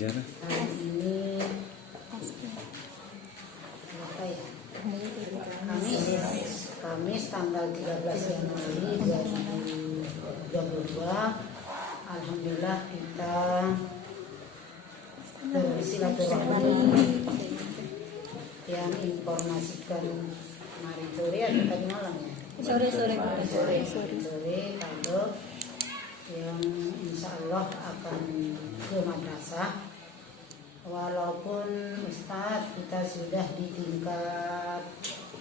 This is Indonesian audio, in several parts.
sejarah. Hari ini apa ya? Kamis tanggal 13 Januari 2022. Alhamdulillah kita bersilaturahmi yang informasikan kemarin sore atau tadi malam ya? Sore kalau yang insya Allah akan ke madrasah. Walaupun Ustadz kita sudah di tingkat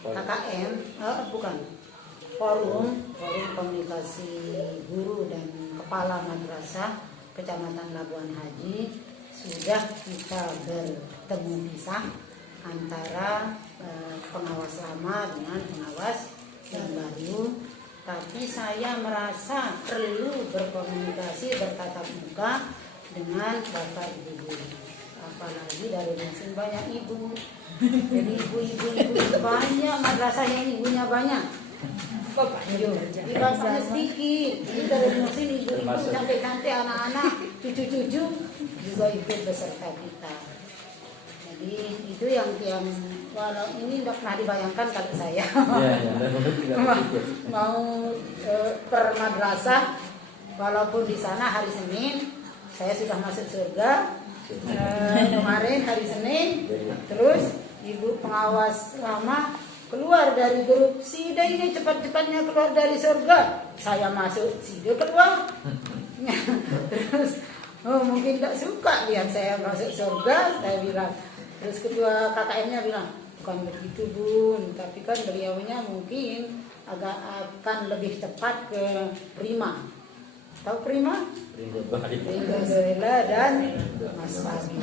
KKM, forum komunikasi guru dan kepala madrasah Kecamatan Labuan Haji, sudah kita bertemu pisah antara pengawas lama dengan pengawas yang baru. Tapi saya merasa perlu berkomunikasi bertatap muka dengan Bapak Ibu guru. Apalagi dari mesin banyak ibu. Jadi ibu banyak, madrasah yang ibunya banyak. Di bapaknya sedikit. Jadi dari mesin ibu-ibu sampai nanti anak-anak, cucu-cucu juga ikut beserta kita. Jadi itu yang walau ini tidak pernah dibayangkan kalau saya mau per madrasah, walaupun di sana hari Senin saya sudah masuk surga. Kemarin hari Senin, terus ibu pengawas lama keluar dari grup Sida ini cepat-cepatnya keluar dari surga. Saya masuk, Sida keluar. Terus mungkin tidak suka lihat saya masuk surga, saya bilang. Terus ketua KKM-nya bilang, bukan begitu Bun, tapi kan beliaunya mungkin akan lebih cepat ke Prima. Tahu Prima? Ringo Zoela dan Mas Fabi.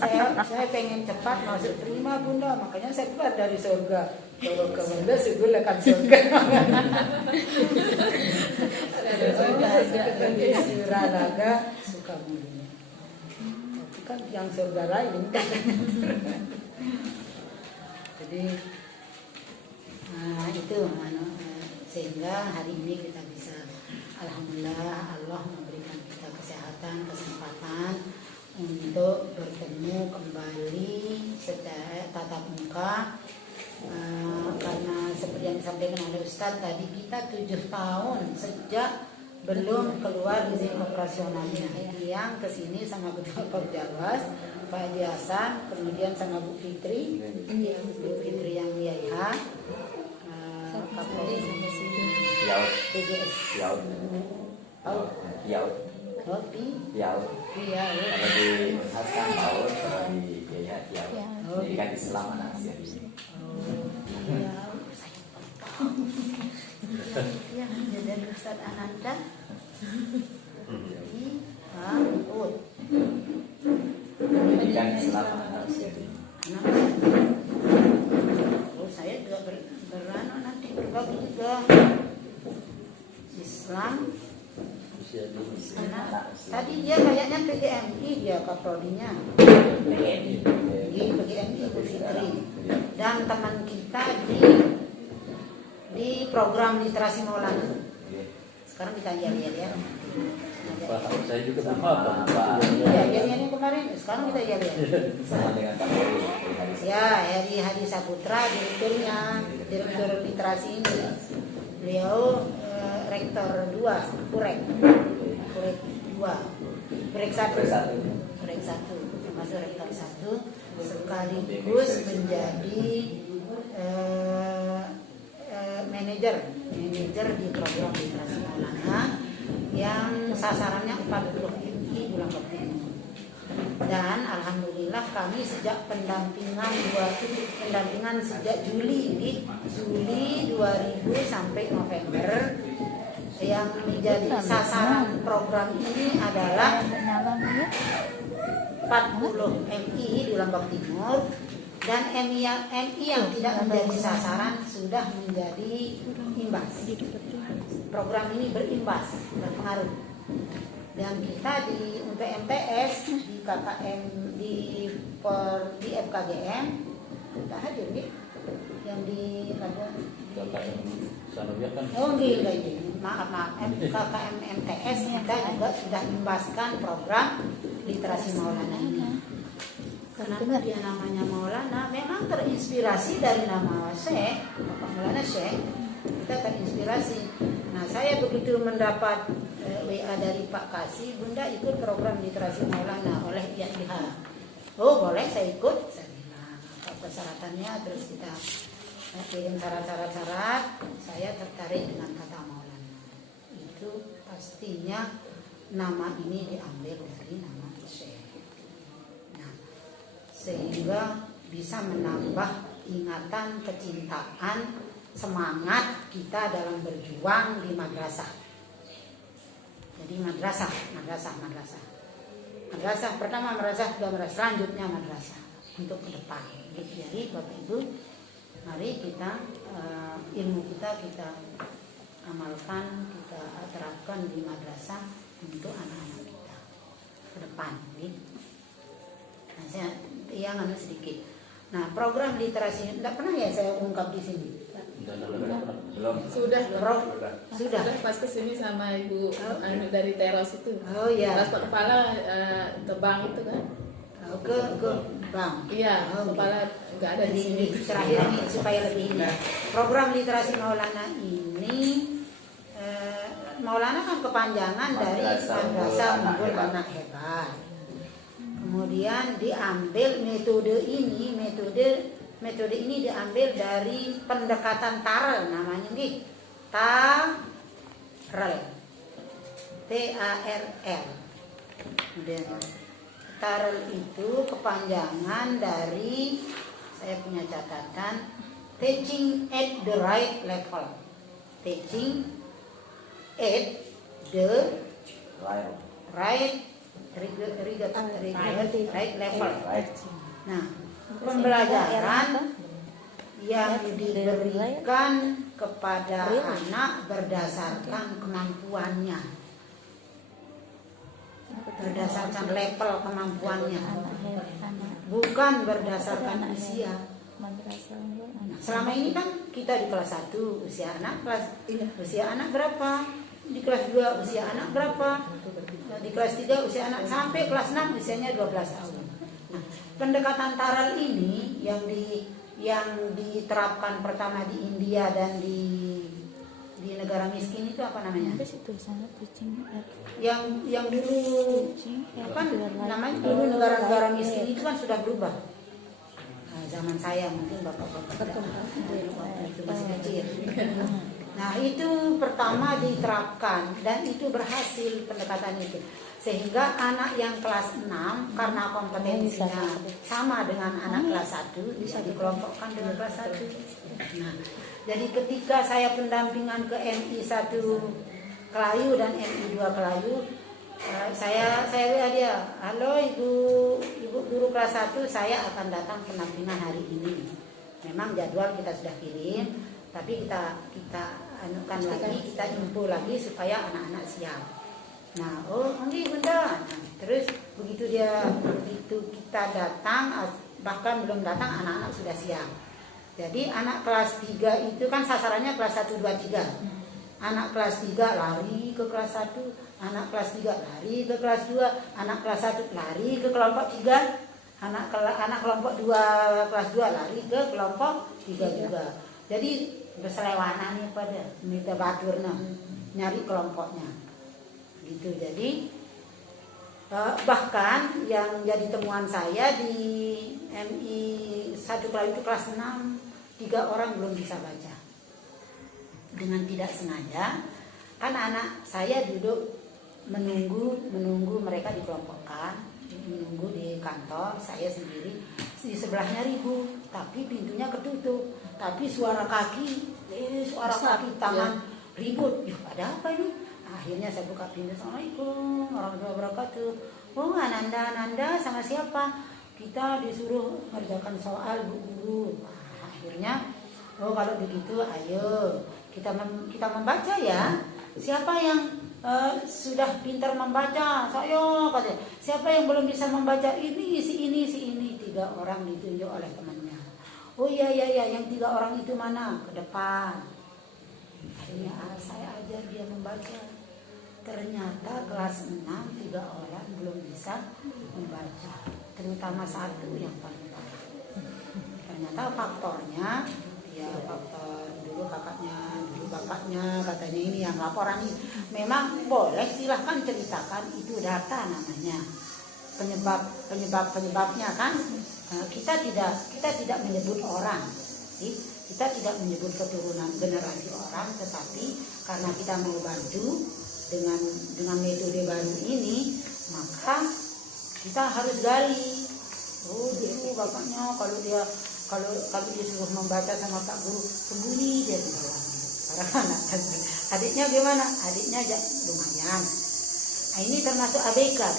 Saya pengen cepat masuk Prima Bunda, makanya saya keluar dari surga. Kalau ke Bunda sungguh lekan surga. Suralaga suka mulia. Tapi kan yang surga lain. Jadi itu sehingga hari ini kita bisa, alhamdulillah Allah memberikan kita kesehatan, kesempatan untuk bertemu kembali secara tatap muka. Karena seperti yang disampaikan oleh Ustadz tadi, kita 7 tahun sejak belum keluar izin operasionalnya. Yang kesini sama Ketua Perjawas Pak Haji Hasan, kemudian sama Bu Fitri, Bu Fitri yang YIH, Kapolri sampai sini. PGS. Yaud. Kalau di Hasan Yaud, kalau di Yaud. Jadi kan Islam anak Asia di sini. Yang dari Ustadz Ananda di Ud. Jadi kan Islam anak Asia di sini. Saya juga berano nanti berbagi juga Islam. Tadi dia kayaknya PGMI, dia Kaprodinya PGMI Bu Fitri, dan teman kita di program literasi Maulana. Sekarang kita lihat ya. Saya juga sama apa? Ya, yang kemarin. Sekarang kita lihat. Sama dengan Kapolri. Ya, Heri Hadi Saputra, direktur literasi ini. Beliau rektor 2, Kurek 2, Kurek 1, termasuk rektor 1, sekaligus menjadi manajer di program literasi Maulana yang sasarannya 40 MI di Lombok Timur. Dan alhamdulillah kami sejak pendampingan sejak Juli 2000 sampai November, yang menjadi sasaran program ini adalah 40 MI di Lombok Timur, dan MI yang tidak menjadi sasaran sudah menjadi imbas. Program ini berimbas, berpengaruh. Dan kita untuk MTS, di KKM, di FKGM, kita hadir nih, yang di KKM Sanubia kan. Oh enggak. Maaf. KKM MTS kita juga sudah imbaskan program literasi Maulana ini. Kenapa dia namanya Maulana? Memang terinspirasi dari nama Syekh, Bapak Maulana Syekh. Kita terinspirasi. Nah, saya begitu mendapat WA dari Pak Kasih, Bunda ikut program literasi Maulana oleh IAIH. Oh boleh, saya ikut. Saya bilang apa persyaratannya, terus kita kirim syarat-syarat. Saya tertarik dengan kata Maulana. Itu pastinya nama ini diambil dari nama Syekh. Nah, sehingga bisa menambah ingatan, kecintaan, semangat kita dalam berjuang di madrasah. Jadi madrasah pertama, madrasah, kedua madrasah, selanjutnya madrasah untuk ke depan. Jadi Bapak Ibu, mari kita ilmu kita amalkan, kita terapkan di madrasah untuk anak-anak kita ke depan. Nah, saya yang sedikit. Nah, program literasi tidak pernah ya saya ungkap di sini. Belum. Sudah pas kesini sama ibu dari teras itu. Oh iya. Pas kepala tebang itu kan. Ke bank. Iya, kepala nggak ada di sini. Terakhir ini supaya lebih ini. Program literasi Maulana ini Maulana kan kepanjangan dari Madrasah Unggul Anak Hebat. Kemudian diambil metode ini diambil dari pendekatan Tarel, namanya nih Tarel, TARL. Kemudian Tarel itu kepanjangan dari, saya punya catatan, teaching at the right level. Teaching at the right level. Nah, pembelajaran yang diberikan kepada anak berdasarkan kemampuannya, berdasarkan level kemampuannya, bukan berdasarkan usia. Nah, selama ini kan kita di kelas 1 usia anak berapa? Di kelas 2 usia anak berapa? Di kelas 3 usia anak, sampai kelas 6 usianya 12 tahun. Nah, pendekatan Tarel ini yang diterapkan pertama di India dan di negara miskin itu apa namanya? Yang dulu apa namanya? Dulu negara-negara miskin itu kan sudah berubah. Nah, zaman saya mungkin bapak-bapak itu masih kecil. Nah, itu pertama diterapkan dan itu berhasil pendekatan itu. Sehingga anak yang kelas 6 karena kompetensinya sama dengan anak kelas 1 bisa dikelompokkan dengan kelas 1. Nah, jadi ketika saya pendampingan ke MI 1 Kelayu dan MI 2 Kelayu, saya lihat dia, halo ibu guru kelas 1, saya akan datang pendampingan hari ini. Memang jadwal kita sudah kirim, tapi kita anukan lagi, kita info lagi supaya anak-anak siap. Nah, enggak bunda. Nah, terus begitu kita datang, bahkan belum datang anak-anak sudah siap. Jadi anak kelas 3 itu kan sasarannya kelas 1, 2, 3. Anak kelas 3 lari ke kelas 1, anak kelas 3 lari ke kelas 2, anak kelas 1 lari ke kelompok 3, anak kelompok 2 kelas 2 lari ke kelompok 3 juga. Jadi berselewanan nih pada minta baturna nyari kelompoknya gitu. Jadi bahkan yang jadi temuan saya di MI 1 Kelayu itu kelas 6, 3 orang belum bisa baca. Dengan tidak sengaja kan anak saya duduk menunggu mereka dikelompokkan, menunggu di kantor, saya sendiri di sebelahnya ribut, tapi pintunya ketutup, tapi suara kaki tangan ribut. Ada apa ini? Akhirnya saya buka pintu, Assalamualaikum warahmatullahi wabarakatuh. Oh, Ananda sama siapa? Kita disuruh mengerjakan soal Bu Guru. Nah, akhirnya kalau begitu ayo kita membaca ya. Siapa yang sudah pintar membaca? Saya katanya. Siapa yang belum bisa membaca? Ini si ini 3 orang ditunjuk oleh temannya. Oh iya yang 3 orang itu mana? Ke depan. Akhirnya saya ajar dia membaca. Ternyata kelas 6 3 orang belum bisa membaca, terutama satu yang paling parah. Ternyata faktornya ya faktor dulu kakaknya, dulu bapaknya, katanya ini yang laporan ini. Memang boleh silahkan ceritakan, itu data namanya. Penyebabnya kan kita tidak menyebut orang. Kita tidak menyebut keturunan generasi orang, tetapi karena kita mau bantu dengan metode baru ini, maka kita harus gali. Oh, dulu bapaknya kalau dia suruh membaca sama Pak Guru, sembunyi dia di bawah. Karena adiknya gimana? Adiknya lumayan. Nah, ini termasuk ABK kan,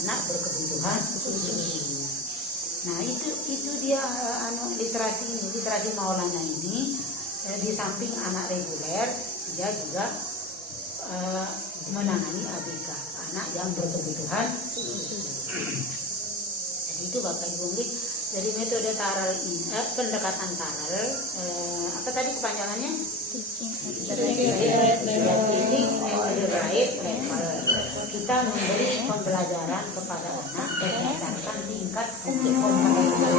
anak berkebutuhan khusus. Nah itu dia literasi Maulana ini, di samping anak reguler dia juga menangani ABK, anak yang berkebutuhan khusus. Jadi itu Bapak Ibu, dari metode taral ini, pendekatan taral, apa tadi kepanjangannya? Kita memberi pembelajaran kepada anak berdasarkan tingkat kompetensi.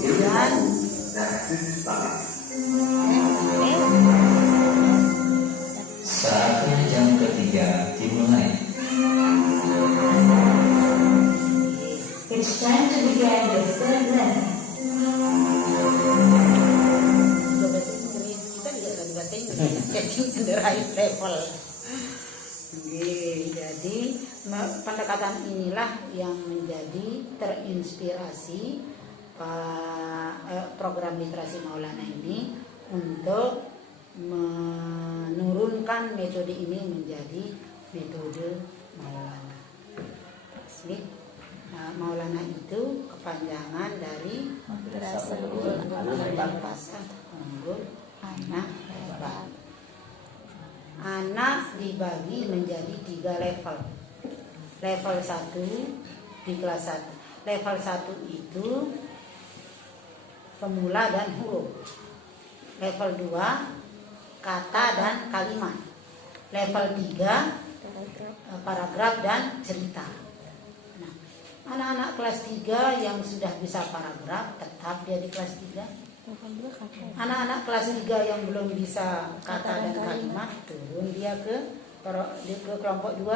Kemudian saatnya yang ketiga dimulai. It's time to begin the third lesson. bahasa Inggris kita juga kan bahasa Inggris, getting in the right level. Jadi pendekatan inilah yang menjadi terinspirasi program literasi Maulana ini untuk menurunkan metode ini menjadi metode Maulana. Maulana itu kepanjangan dari Madrasah Unggul Anak Hebat. Anak dibagi menjadi 3 level. Level 1 di kelas 1. Level 1 itu pemula dan huruf. Level 2 kata dan kalimat. Level 3 paragraf dan cerita. Nah, anak-anak kelas 3 yang sudah bisa paragraf tetap dia di kelas 3. Anak-anak kelas 3 yang belum bisa kata dan kalimat turun dia ke kelompok 2.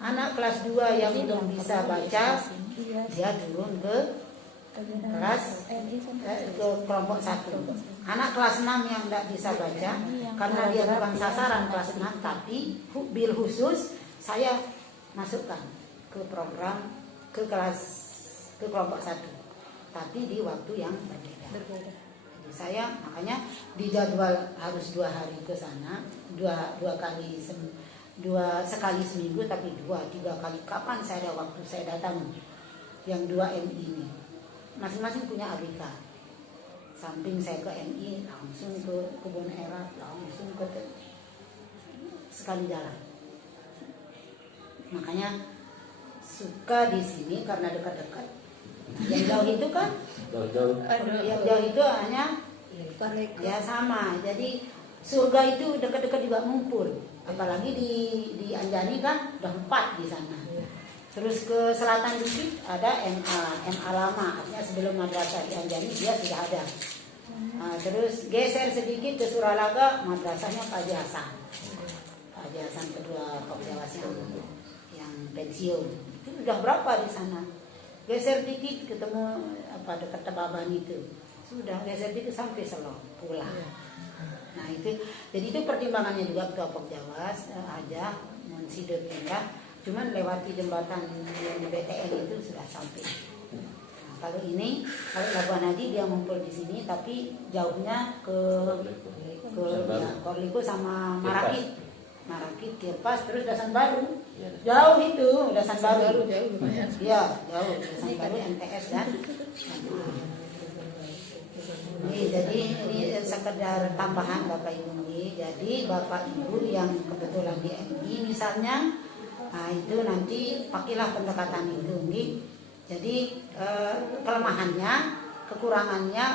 Anak kelas 2 yang belum bisa baca dia turun ke kelas ke kelompok 1. Anak kelas 6 yang tidak bisa baca karena dia bukan sasaran kelas 6, tapi bil khusus saya masukkan ke program ke kelompok 1, tapi di waktu yang berbeda. Jadi saya makanya di jadwal harus 2 hari ke sana, sekali seminggu, tapi 2-3 kali kapan saya ada waktu saya datang. Yang 2 MI ini masing-masing punya ABK. Samping saya ke MI langsung ke Kebun Erat, langsung ke sekali jalan. Makanya suka di sini karena dekat-dekat. Yang jauh itu kan, yang jauh itu hanya ya sama. Jadi surga itu dekat-dekat juga ngumpul. Apalagi di Anjani kan udah 4 di sana. Terus ke selatan dikit ada MA lama, artinya sebelum madrasah di Anjani dia sudah ada. Terus geser sedikit ke Suralaga, madrasahnya Pak Haji Hasan. Pak Haji Hasan kedua Kopjawas yang pensiun. Itu udah berapa di sana? Geser dikit ketemu dekat Tababan itu. Sudah geser dikit sampai Selong pulang. Nah itu, jadi itu pertimbangannya juga ketua Kopjawas aja Monsido pindah. Cuman lewati jembatan yang di BTN itu sudah sampai. Nah, kalau Labuan Haji dia ngumpul di sini, tapi jauhnya ke Korliko sama Marakit. Marakit, Tirpas, terus Dasan Baru. Jauh itu, Dasan Baru. Jauh lumayan. Ya, jauh. Dasan Baru, MTS dan jadi ini sekedar tambahan Bapak Ibu. Jadi Bapak Ibu yang kebetulan di MI misalnya, nah itu nanti pakailah pendekatan itu, nih. Jadi kelemahannya, kekurangannya,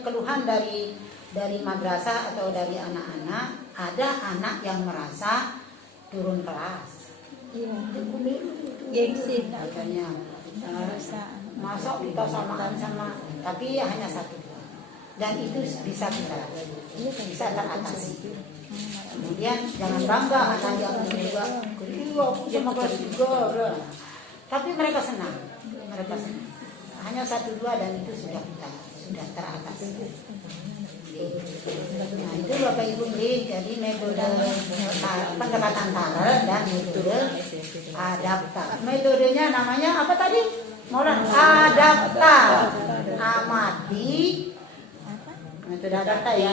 keluhan dari madrasah atau dari anak-anak, ada anak yang merasa turun kelas. Iya. Gengsi. Makanya masa kita samaan sama, tapi ya hanya satu dua. Dan itu bisa bisa teratasi. Kemudian jangan bangga anak yang juga aku sama kelas juga. Tapi mereka senang. Hanya satu dua dan itu sudah teratasi. Nah itu Bapak Ibu nih, jadi metode pendekatan tara dan metode adapta. Metodenya namanya apa tadi? Adapta. Amati. Metode adapta ya.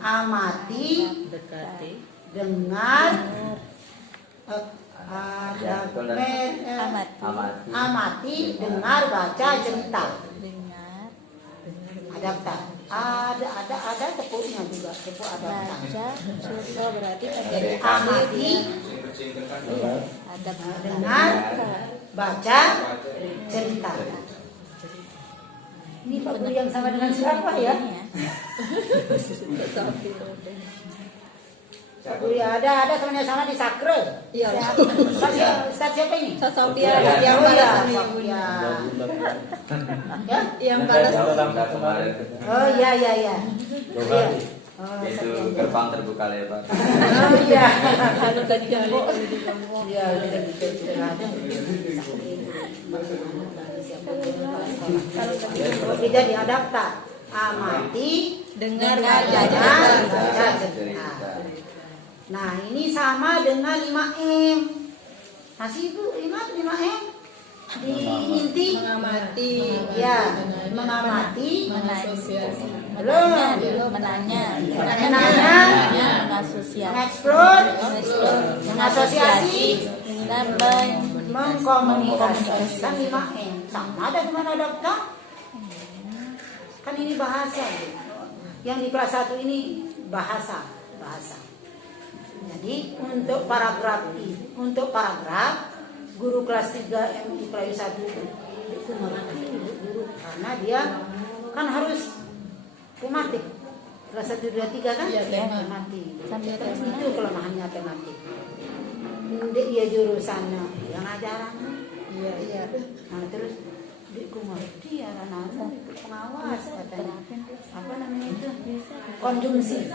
Amati, dengar, amati, dengar, baca, cerita. Adapta. Ada tepuknya juga, tepuk adapta. Baca, cerita berarti Amati, dengar, baca, cerita. Ini Pak Guru yang sama dengan siapa ya? Pak Guru ya, ada temannya sama di Sakre. Iya. Ustaz siapa ini? Sofia Oh yang ya, balas Sofia. Ya? yang balas kemarin Oh iya. Iya. Oh, itu Sofia. gerbang terbuka lebar. Oh iya. anu tadi kali Iya, udah gitu ada. Oke, jadi adapta. Amati, dengar, baca, baca, cerita. Nah, ini sama dengan 5M. Masih Ibu, 5M. Di inti Mengamati. ya, mengamati, Mengasosiasi. menanya, mengasosiasi, mengeksplor, mengasosiasi, dan mengkomunikasikan 5M. Sama ada dengan adapta. Kan ini bahasa. Yang di kelas 1 ini bahasa. Jadi untuk paragraf guru kelas 3 MI Pelayu 1 itu mengerti guru karena dia kan harus tematik. Kelas 1 2 3 kan Iya, tematik. sampai Itu kelemahannya tematik. Dia jurusannya yang ajaran. Iya. Nah, terus mengerti ya anak-anak pengawas katanya. Apa namanya itu? Konjungsi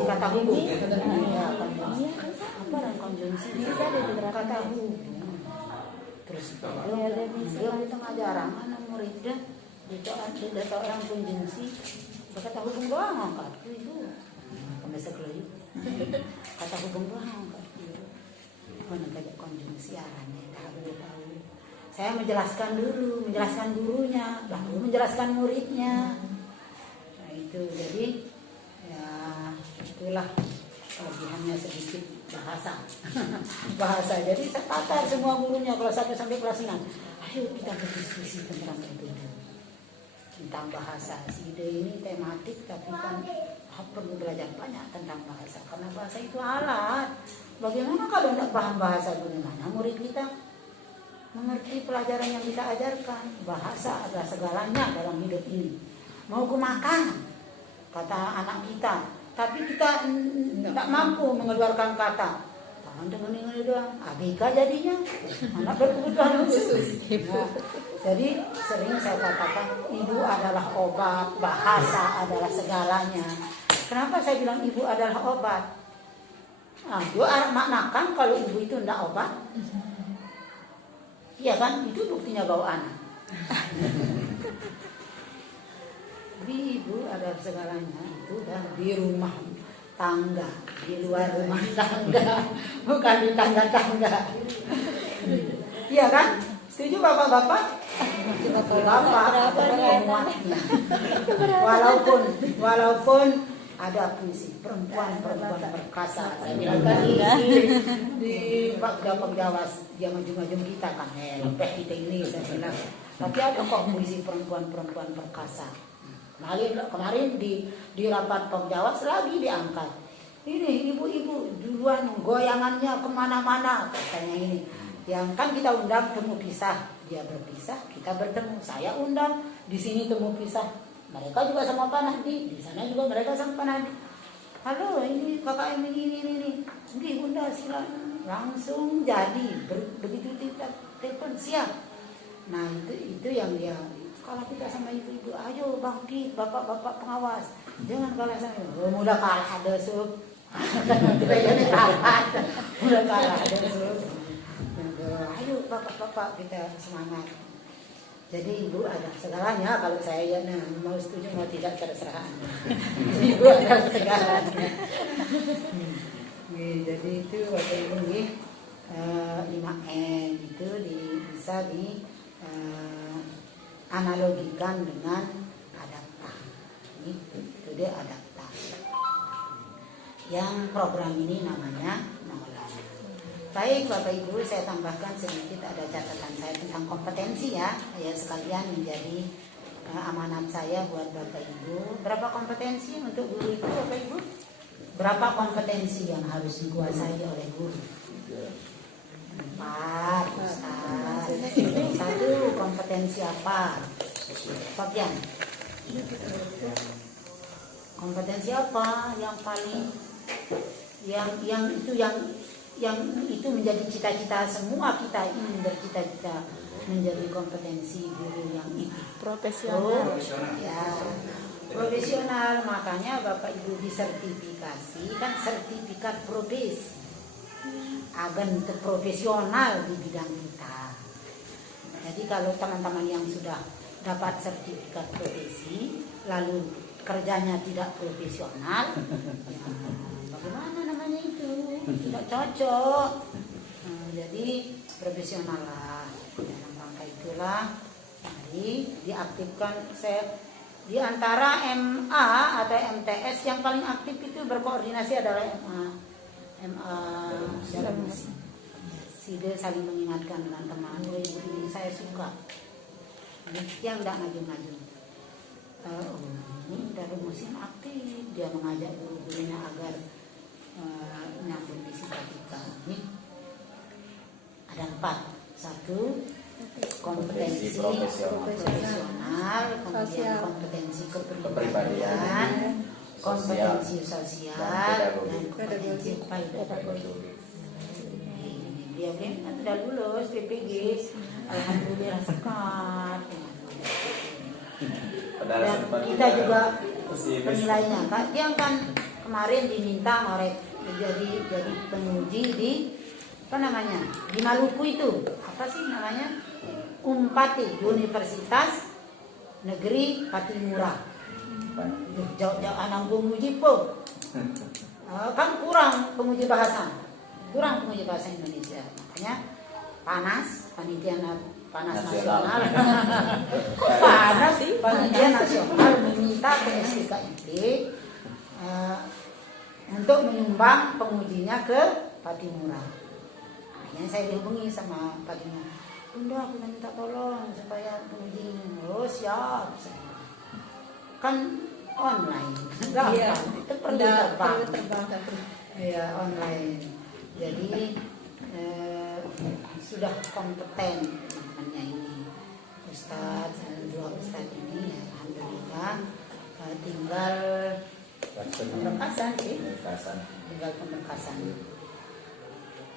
kata hukum. Ya, konjungsi. Apa dan konjungsi? Kata hukum. Terus dia itu ngajaran anak muridnya dia orang konjungsi kata hukum doang angkat itu. Sampai sekali. Kata hukum doang angkat. Mana kayak konjungsi arahnya tahu. Saya menjelaskan gurunya, lalu menjelaskan muridnya. Nah itu jadi ya itulah kelebihannya sedikit bahasa. Jadi saya kata semua gurunya kelas 1 sampai kelas 6. Ayo kita berdiskusi tentang itu. Tentang bahasa. Si ide ini tematik tapi kan perlu belajar banyak tentang bahasa. Karena bahasa itu alat. Bagaimana kalau tidak paham bahasa bagaimana murid kita mengerti pelajaran yang kita ajarkan? Bahasa adalah segalanya dalam hidup ini. Mau ku makan, kata anak kita, tapi kita tak mampu mengeluarkan kata. Tangan dengan ini doang, ABK jadinya. Anak berkebutuhan khusus. Nah, jadi sering saya katakan ibu adalah obat, bahasa adalah segalanya. Kenapa saya bilang ibu adalah obat? Nah, itu maknakan kalau ibu itu tidak obat. Iya kan, itu buktinya bawa anak. Jadi ibu adalah segalanya. Itu dah di rumah tangga, di luar rumah tangga, bukan di tangga-tangga. Iya kan? Setuju bapak-bapak? Bapak adalah umatnya. Walaupun ada puisi perempuan perkasa. Saya bilang tadi di Pagdawa dia maju-maju kita kan, lepeh kita ini saya bilang. Tapi ada kok puisi perempuan perkasa. Kemarin di rapat Pagdawa lagi diangkat. Ini ibu-ibu duluan goyangannya kemana-mana katanya ini. Yang kan kita undang temu pisah, dia berpisah, kita bertemu. Saya undang di sini temu pisah, Mereka juga sama Pak Nahdi, di sana juga mereka sama Pak Nahdi. Halo, ini KKM ini. Nggih Bunda, silakan. Langsung jadi begitu kita telepon siap. Nah itu yang dia. Kalau kita sama ibu-ibu, ayo bangkit, bapak-bapak pengawas, jangan kalah sama. Oh, udah kalah ada sub. Kita jadi kalah, udah kalah ada sub. Ayo bapak-bapak kita semangat. Jadi ibu ada segalanya. Kalau saya mau setuju mau tidak terserah. Ibu ada segalanya. Jadi itu Bapak Ibu nih 5M itu bisa di analogikan dengan adaptasi. Itu dia adaptasi. Yang program ini namanya Maulana. Baik Bapak Ibu, saya tambahkan sedikit, ada catatan saya tentang kompetensi ya sekalian menjadi amanat saya buat Bapak Ibu. Berapa kompetensi untuk guru itu Bapak Ibu? Berapa kompetensi yang harus dikuasai oleh guru? 4, Ustaz. 1, kompetensi apa? Fabian. Kompetensi apa yang paling yang itu menjadi cita-cita semua kita ingin bercita-cita menjadi kompetensi guru yang itu Profesional. ya profesional. Makanya Bapak Ibu disertifikasi kan sertifikat profesi agen profesional di bidang kita. Jadi kalau teman-teman yang sudah dapat sertifikat profesi lalu kerjanya tidak profesional, ya bagaimana namanya itu? Tidak cocok. Jadi profesional lah. Dalam rangka itulah mari diaktifkan. Di antara MA atau MTS yang paling aktif itu berkoordinasi adalah MA dalam SIDE, saling mengingatkan dengan teman. Ibu ini saya suka. Yang tidak ngaju-ngaju. Ini dari musim aktif, dia mengajak guru-gurunya agar nyambung di cita-cita. Ini ada 4. 1. Kompetensi profesional, kemudian kompetensi kepribadian, kompetensi sosial, dan kompetensi pedagogi. Dia kan sudah lulus PPG, alhamdulillah sekat. Dan kita juga penilainya, dia kan kemarin diminta oleh jadi penguji di di Maluku itu apa sih namanya, Umpati, Universitas Negeri Patimura. Jauh anak penguji po, kan kurang penguji bahasa Indonesia, makanya panas panitia panas nasional. Kok panas sih? Panitia nasional meminta ke SDKIP untuk menyumbang pengujinya ke Patimura. Akhirnya saya dihubungi sama Patimura. Bunda, aku minta tolong supaya penguji. Oh siap. Kan online. Iya. Itu perlu terbang. Iya online. Jadi sudah kompeten namanya ini Ustadz, 2 Ustadz ini ya, alhamdulillah. Tinggal pemberkasan sih. Tinggal pemberkasan.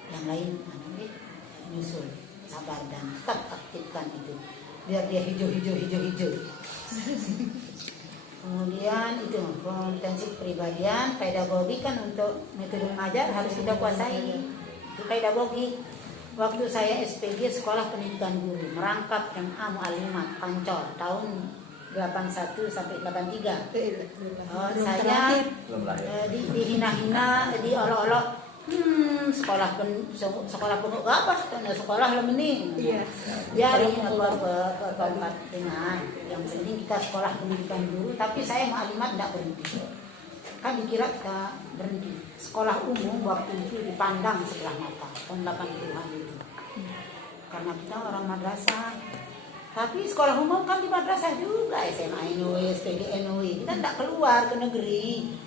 Yang lain nyusul, sabar dan tetap aktifkan itu biar dia hijau. Kemudian itu kompetensi kepribadian, pedagogi kan untuk metode mengajar harus kita kuasai. Itu pedagogi. Waktu saya SPG Sekolah Pendidikan Guru merangkap MA Mu'alimat Pancor tahun 81 sampai 83. Saya dihina-hina, diolok-olok. Sekolah penuh apa? Sekolah lemeni. Iya. Biarin ke tempat dengan. Yang penting kita sekolah pendidikan guru. Tapi saya Mu'alimat tidak berhenti. Kan dikira kita berhenti. Sekolah umum waktu itu dipandang sebelah mata tahun 80-an itu. Karena kita orang madrasah. Tapi sekolah umum kan di madrasah juga, SMA NUI, SPG NUI. Kita tidak keluar ke negeri.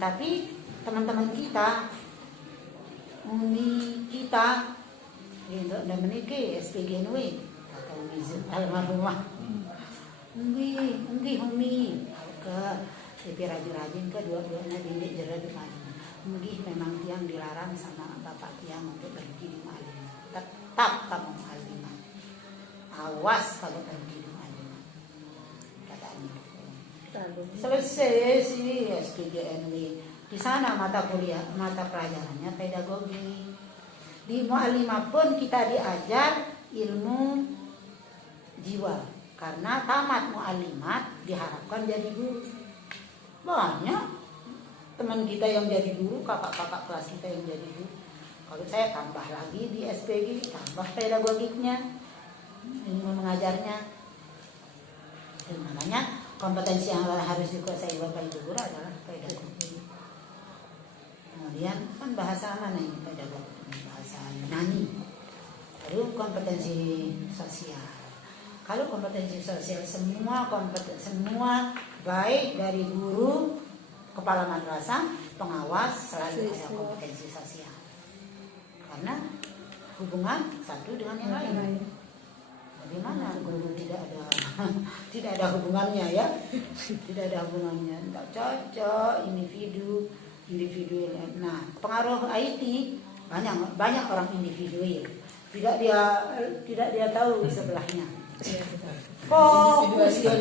Tapi teman-teman kita, umi kita, tidak menikah SPG NUI atau almarhumah. Enggih Umi. Ke tapi rajin-rajin ke dua-duanya dindik jera di Malina. Enggih memang tiang dilarang sama bapak tiang untuk pergi di Malina. Tetap kamu Malina. Awas kalau pergi di Malina. Katanya. Selesai sih SPJNW. Di sana mata pelajarannya pedagogi. Di Mu'allimah pun kita diajar ilmu jiwa. Karena tamat Mu'allimat diharapkan jadi guru. Banyak teman kita yang jadi guru, kakak-kakak kelas kita yang jadi guru. Kalau saya tambah lagi di SPG, tambah pedagogiknya, ilmu mengajarnya. Dan makanya kompetensi yang harus dikuasai Bapak Ibu guru adalah pedagogi. Kemudian kan bahasa mana ini pedagogi? Bahasa Yunani. Lalu kompetensi sosial. Kalau kompetensi sosial semua baik dari guru, kepala madrasah, pengawas selalu ada kompetensi sosial. Karena hubungan satu dengan yang lain. Bagaimana guru tidak ada hubungannya ya? Tidak ada hubungannya. Tidak cocok individu. Nah, pengaruh IT banyak orang individual. Tidak dia tahu sebelahnya. Fokus dia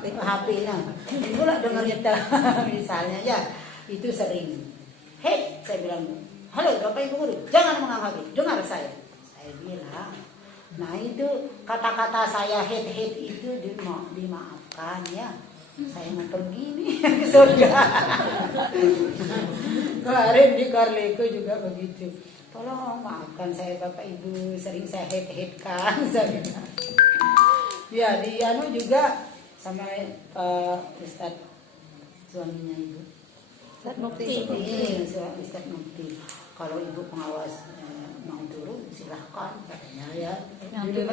HP-nya. Pula dengar kita misalnya ya, itu sering. Hei, saya bilang, halo Bapak Ibu guru, jangan menganggap dengar saya. Saya bilang, nah itu kata-kata saya head itu dimaafkan ya. Saya mau pergi nih ke surga. Kemarin di Karleko juga begitu. Tolong maafkan saya Bapak Ibu, sering saya head-kan. Ya di Anu juga sama Pak Ustadz suaminya Ibu. Ustadz Mukti. Ustadz Mukti. Kalau Ibu pengawas mau turun silahkan katanya ya. Waktu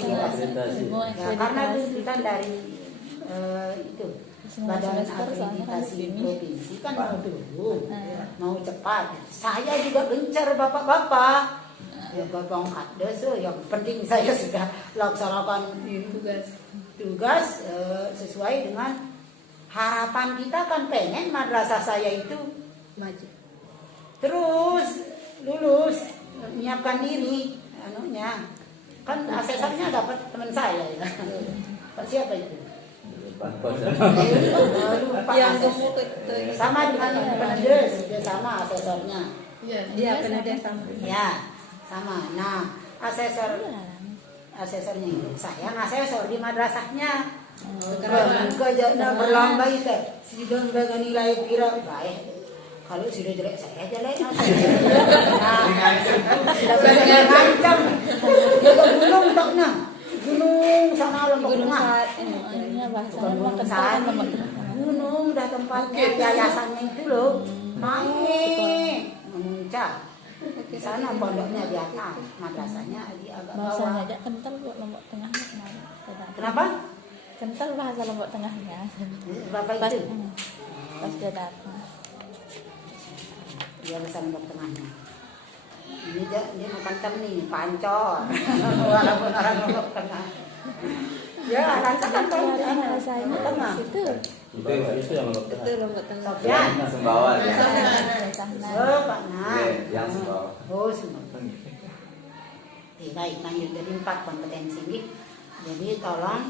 ya, karena tuntutan dari itu Badan Akreditasi Provinsi kan mau turun, mau cepat. Saya juga gencar bapak-bapak. Ya bapak kades, yang penting saya sudah laksanakan tugas sesuai dengan harapan kita kan pengen madrasah saya itu maju. Terus lulus, menyiapkan diri, anunya kan asesornya dapat teman saya ya. Siapa itu? Yang sama dengan Penades, dia sama asesornya. Iya, Penades sama. Ya, sama. Nah, asesornya itu saya ngasesor di madrasahnya. Kerjanya berlomba itu, sidang dengan nilai kira baik. Kalau sudah jelek saya jelek. Nah, tidak bisa ngancam. Gunung taknya. Gunung sana Lombok Tengah. Gunung udah tempatnya yayasannya itu loh. Naik memuncak. Di sana pondoknya di atas, madrasahnya di agak bawah. Bahasanya aja kental buat Lombok Tengah. Kenapa? Kental bahasa Lombok Tengahnya. Bapak itu? Pas dia datang. Dia bahasa Lombok Tengahnya. Ini dia makan nih, pancor. Walaupun orang Lombok Tengah. Ya, rasakan kan bahasanya Tengah. itu. Itu yang Lombok Tengah. Itu Lombok Tengah. Sofyan. Sumbawa ya. Oh, Pak Nah. Yang Sumbawa. Oh, Sumbawa. Baik, lanjut. Jadi 4 kompetensi ini. Jadi tolong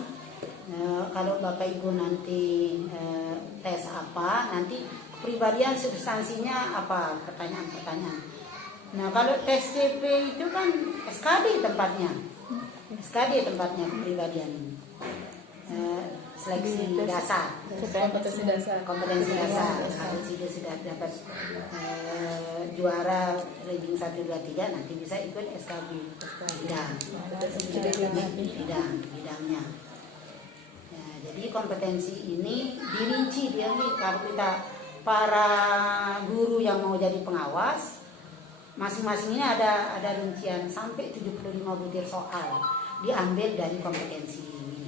kalau Bapak Ibu nanti tes apa, nanti kepribadian substansinya apa, pertanyaan-pertanyaan. Nah kalau tes CP itu kan SKD tempatnya kepribadian ini. Seleksi dasar, kompetensi dasar. Kalau sudah dapat juara ranking 1, 2, 3 nanti bisa ikut SKB bidangnya. Nah, jadi kompetensi ini dirinci dia nih. Kalau kita para guru yang mau jadi pengawas, masing-masing ini ada rincian sampai 75 butir soal diambil dari kompetensi ini.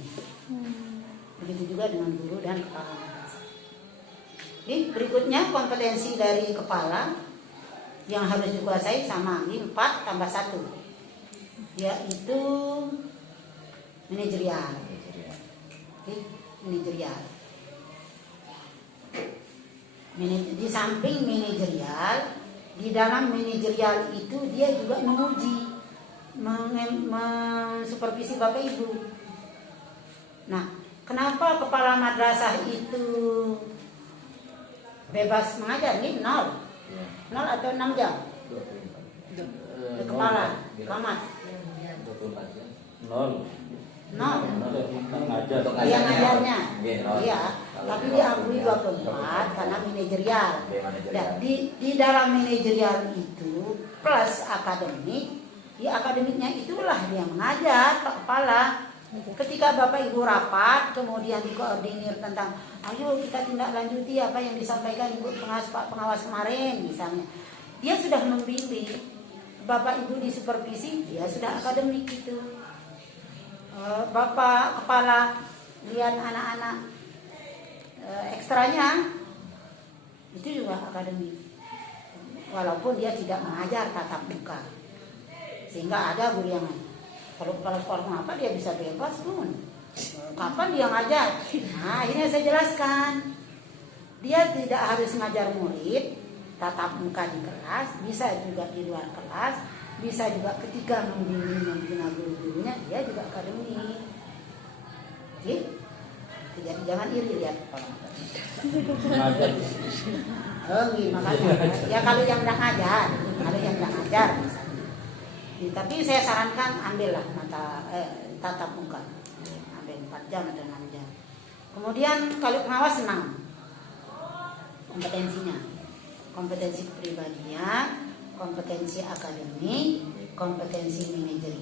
Begitu juga dengan guru dan kepala madrasah. Ini berikutnya kompetensi dari kepala yang harus dikuasai sama ini 4 tambah 1, yaitu manajerial. Oke, manajerial. Di samping manajerial, di dalam manajerial itu dia juga menguji, mensupervisi Bapak Ibu. Nah, kenapa kepala madrasah itu bebas mengajar? Ini 0 atau 6 jam? Kepala, camat. 24 jam. 0. 0. Ngajar. Dia ngajarnya, Iya, iya. Tapi diakui 24 karena manajerial. manajerial. Dan di dalam manajerial itu plus akademik, di akademiknya itulah dia mengajar Pak Kepala. Ketika Bapak Ibu rapat, kemudian dikoordinir tentang, ayo kita tindak lanjuti apa yang disampaikan Ibu Pak Pengawas kemarin misalnya. Dia sudah membimbing, Bapak Ibu disupervisi, dia sudah akademik itu. Bapak Kepala lihat anak-anak ekstranya, itu juga akademik. Walaupun dia tidak mengajar tatap muka. Sehingga ada guru yang kalau kepala sekolah mengapa dia bisa bebas pun. Kapan dia ngajar? Nah, akhirnya saya jelaskan. Dia tidak harus ngajar murid tatap muka di kelas, bisa juga di luar kelas, bisa juga ketika membimbing membina guru-gurunya, dia juga akademik. Oke? Jadi jangan iri lihat kepala. Ngajar. Oh, gitu, makanya. Ya kalau yang tidak ngajar, misalnya. Tapi saya sarankan ambillah tatap muka, ambil 4 jam atau 6 jam. Kemudian kalau pengawas senang kompetensinya, kompetensi kepribadian, kompetensi akademik, kompetensi manajerial.